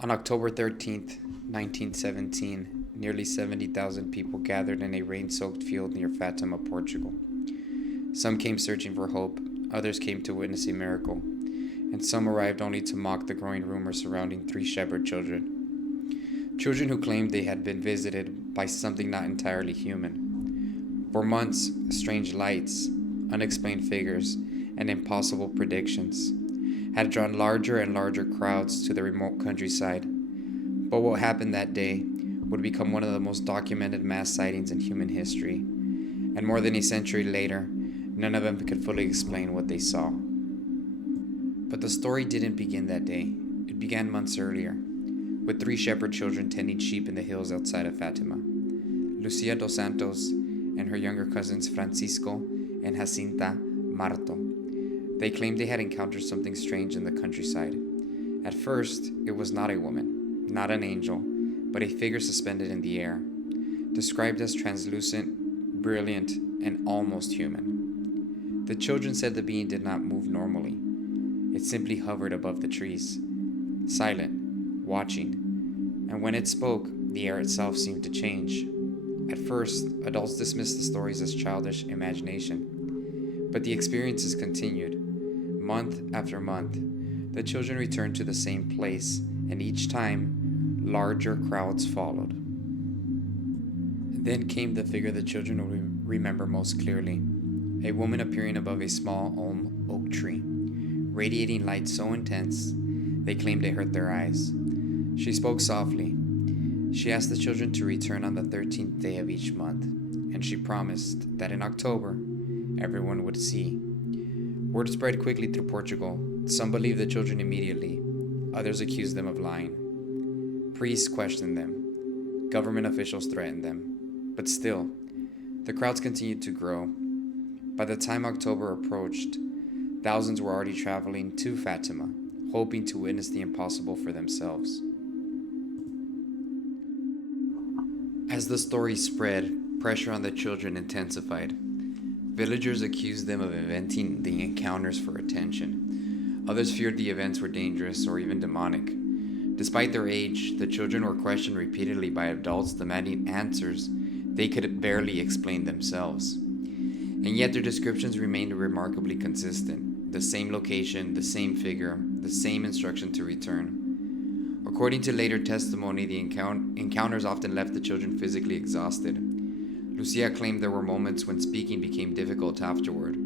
On October 13th, 1917, nearly 70,000 people gathered in a rain-soaked field near Fatima, Portugal. Some came searching for hope, others came to witness a miracle, and some arrived only to mock the growing rumor surrounding three shepherd children. Children who claimed they had been visited by something not entirely human. For months, strange lights, unexplained figures, and impossible predictions had drawn larger and larger crowds to the remote countryside. But what happened that day would become one of the most documented mass sightings in human history, and more than a century later, none of them could fully explain what they saw. But the story didn't begin that day. It began months earlier, with three shepherd children tending sheep in the hills outside of Fatima. Lúcia dos Santos and her younger cousins Francisco and Jacinta Marto. They claimed they had encountered something strange in the countryside. At first, it was not a woman, not an angel, but a figure suspended in the air, described as translucent, brilliant, and almost human. The children said the being did not move normally. It simply hovered above the trees, silent, watching, and when it spoke, the air itself seemed to change. At first, adults dismissed the stories as childish imagination, but the experiences continued. Month after month, the children returned to the same place, and each time, larger crowds followed. Then came the figure the children would remember most clearly, a woman appearing above a small holm oak tree, radiating light so intense they claimed it hurt their eyes. She spoke softly. She asked the children to return on the 13th day of each month, and she promised that in October, everyone would see. Word spread quickly through Portugal. Some believed the children immediately. Others accused them of lying. Priests questioned them. Government officials threatened them. But still, the crowds continued to grow. By the time October approached, thousands were already traveling to Fatima, hoping to witness the impossible for themselves. As the story spread, pressure on the children intensified. Villagers accused them of inventing the encounters for attention. Others feared the events were dangerous or even demonic. Despite their age, the children were questioned repeatedly by adults demanding answers they could barely explain themselves. And yet their descriptions remained remarkably consistent. The same location, the same figure, the same instruction to return. According to later testimony, the encounters often left the children physically exhausted. Lúcia claimed there were moments when speaking became difficult afterward,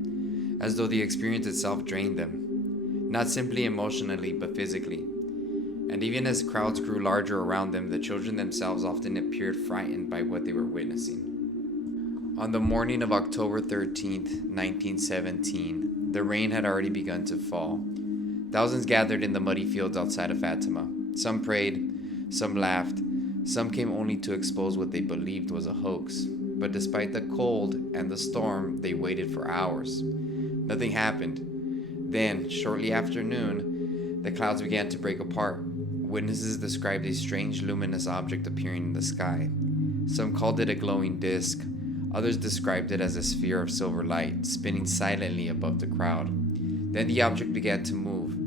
as though the experience itself drained them, not simply emotionally but physically. And even as crowds grew larger around them, the children themselves often appeared frightened by what they were witnessing. On the morning of October 13th, 1917, the rain had already begun to fall. Thousands gathered in the muddy fields outside of Fatima. Some prayed, some laughed, some came only to expose what they believed was a hoax. But despite the cold and the storm, they waited for hours. Nothing happened. Then, shortly after noon, the clouds began to break apart. Witnesses described a strange luminous object appearing in the sky. Some called it a glowing disc. Others described it as a sphere of silver light, spinning silently above the crowd. Then the object began to move.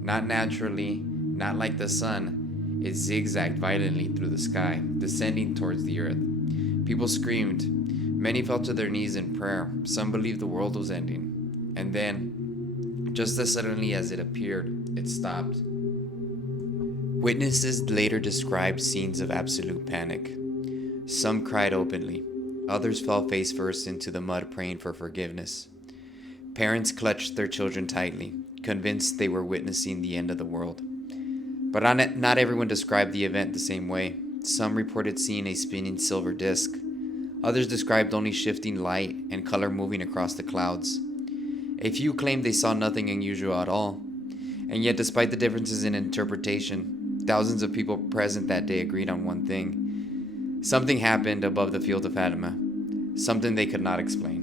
Not naturally, not like the sun. It zigzagged violently through the sky, descending towards the earth. People screamed. Many fell to their knees in prayer. Some believed the world was ending. And then, just as suddenly as it appeared, it stopped. Witnesses later described scenes of absolute panic. Some cried openly. Others fell face first into the mud praying for forgiveness. Parents clutched their children tightly, convinced they were witnessing the end of the world. But not everyone described the event the same way. Some reported seeing a spinning silver disc. Others described only shifting light and color moving across the clouds. A few claimed they saw nothing unusual at all. And yet, despite the differences in interpretation, thousands of people present that day agreed on one thing. Something happened above the field of Fatima. Something they could not explain.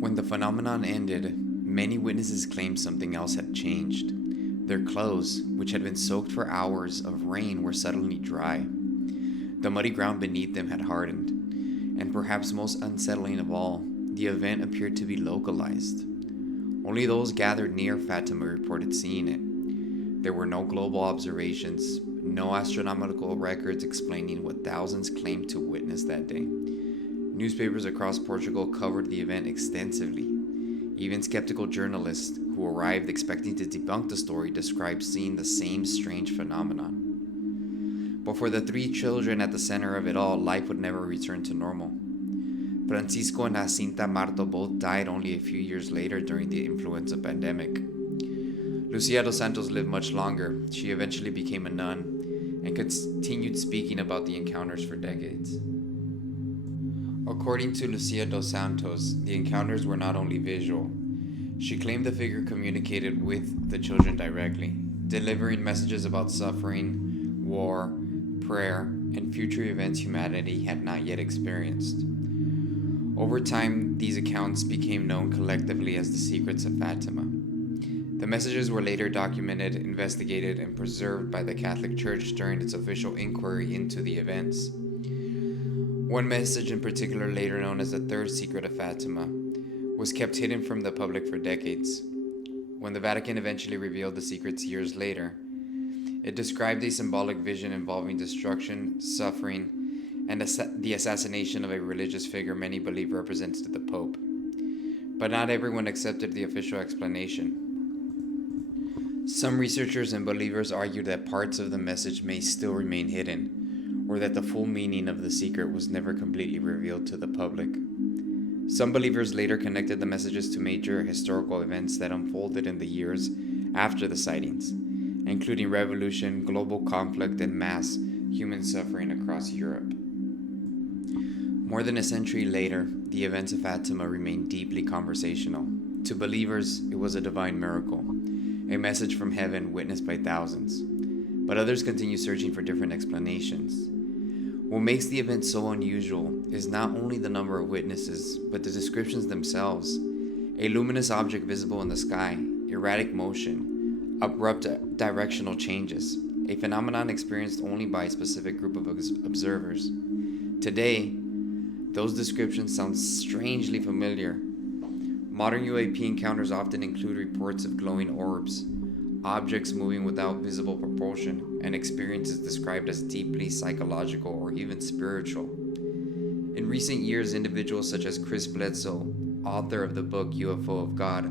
When the phenomenon ended, many witnesses claimed something else had changed. Their clothes, which had been soaked for hours of rain, were suddenly dry. The muddy ground beneath them had hardened, and perhaps most unsettling of all, the event appeared to be localized. Only those gathered near Fatima reported seeing it. There were no global observations, no astronomical records explaining what thousands claimed to witness that day. Newspapers across Portugal covered the event extensively. Even skeptical journalists who arrived expecting to debunk the story described seeing the same strange phenomenon. But for the three children at the center of it all, life would never return to normal. Francisco and Jacinta Marto both died only a few years later during the influenza pandemic. Lúcia dos Santos lived much longer. She eventually became a nun and continued speaking about the encounters for decades. According to Lúcia dos Santos, the encounters were not only visual. She claimed the figure communicated with the children directly, delivering messages about suffering, war, prayer, and future events humanity had not yet experienced. Over time, these accounts became known collectively as the secrets of Fatima. The messages were later documented, investigated, and preserved by the Catholic Church during its official inquiry into the events. One message in particular, later known as the Third Secret of Fatima, was kept hidden from the public for decades. When the Vatican eventually revealed the secrets years later, it described a symbolic vision involving destruction, suffering, and the assassination of a religious figure many believe represented the Pope. But not everyone accepted the official explanation. Some researchers and believers argue that parts of the message may still remain hidden, or that the full meaning of the secret was never completely revealed to the public. Some believers later connected the messages to major historical events that unfolded in the years after the sightings, including revolution, global conflict, and mass human suffering across Europe. More than a century later, the events of Fatima remain deeply conversational. To believers, it was a divine miracle, a message from heaven witnessed by thousands. But others continue searching for different explanations. What makes the event so unusual is not only the number of witnesses, but the descriptions themselves. A luminous object visible in the sky, erratic motion, abrupt directional changes, a phenomenon experienced only by a specific group of observers. Today, those descriptions sound strangely familiar. Modern UAP encounters often include reports of glowing orbs, objects moving without visible propulsion, and experiences described as deeply psychological or even spiritual. In recent years, individuals such as Chris Bledsoe, author of the book UFO of God,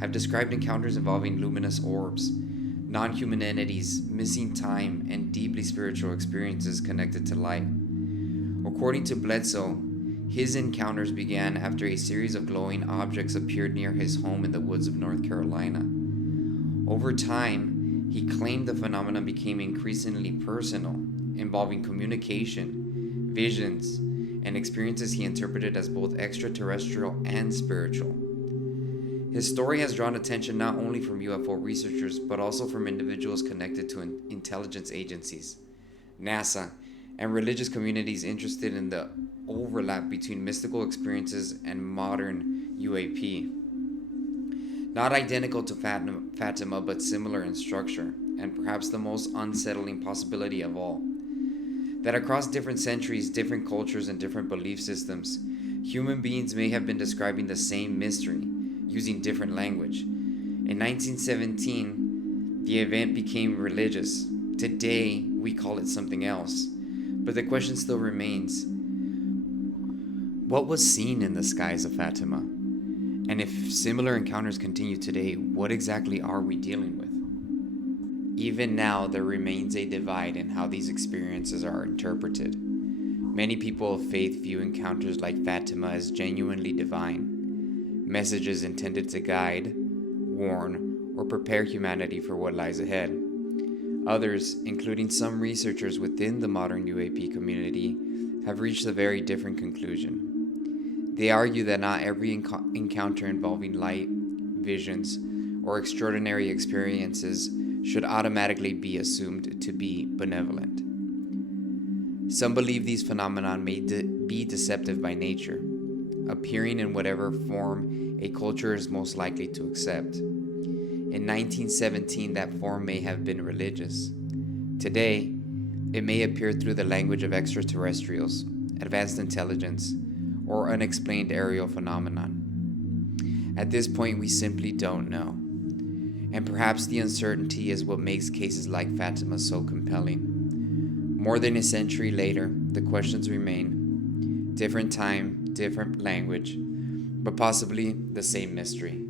have described encounters involving luminous orbs, non-human entities, missing time, and deeply spiritual experiences connected to light. According to Bledsoe, his encounters began after a series of glowing objects appeared near his home in the woods of North Carolina. Over time, he claimed the phenomenon became increasingly personal, involving communication, visions, and experiences he interpreted as both extraterrestrial and spiritual. His story has drawn attention not only from UFO researchers, but also from individuals connected to intelligence agencies, NASA, and religious communities interested in the overlap between mystical experiences and modern UAP. Not identical to Fatima, but similar in structure, and perhaps the most unsettling possibility of all. That across different centuries, different cultures, and different belief systems, human beings may have been describing the same mystery, using different language. In 1917, the event became religious. Today, we call it something else. But the question still remains, what was seen in the skies of Fatima? And if similar encounters continue today, what exactly are we dealing with? Even now, there remains a divide in how these experiences are interpreted. Many people of faith view encounters like Fatima as genuinely divine, messages intended to guide, warn, or prepare humanity for what lies ahead. Others, including some researchers within the modern UAP community, have reached a very different conclusion. They argue that not every encounter involving light, visions, or extraordinary experiences should automatically be assumed to be benevolent. Some believe these phenomena may be deceptive by nature, appearing in whatever form a culture is most likely to accept. In 1917, that form may have been religious. Today, it may appear through the language of extraterrestrials, advanced intelligence, or unexplained aerial phenomenon. At this point, we simply don't know. And perhaps the uncertainty is what makes cases like Fatima so compelling. More than a century later, the questions remain. Different time, different language, but possibly the same mystery.